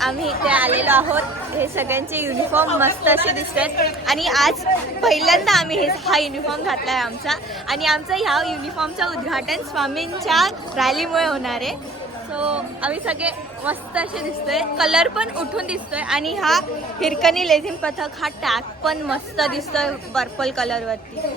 आम्ही इथे आलेलो आहोत। हे सगळ्यांचे युनिफॉर्म मस्त असे दिसतात आणि आज पहिल्यांदा आम्ही हा युनिफॉर्म घातला आहे आमचा आणि आमचं ह्या युनिफॉर्मचं उद्घाटन स्वामींच्या रॅलीमुळे होणार आहे। सो आम्ही सगळे मस्त असे दिसतोय, कलर पण उठून दिसतोय आणि हा हिरकणी लेझिम पथक हा टॅग पण मस्त दिसतोय पर्पल कलरवरती।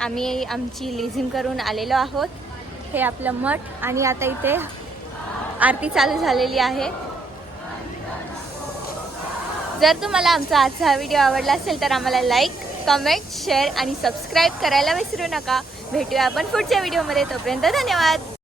आम्ही आमची लेझिम करून आलेलो आहोत। हे आपलं मठ आणि आता इथे आरती चालू झालेली आहे। जर तुम्हाला आमचा आजचा व्हिडिओ आवडला असेल तर आम्हाला लाईक, कमेंट, शेअर आणि सबस्क्राईब करायला विसरू नका। भेटूया आपण पुढच्या व्हिडिओमध्ये, तोपर्यंत धन्यवाद।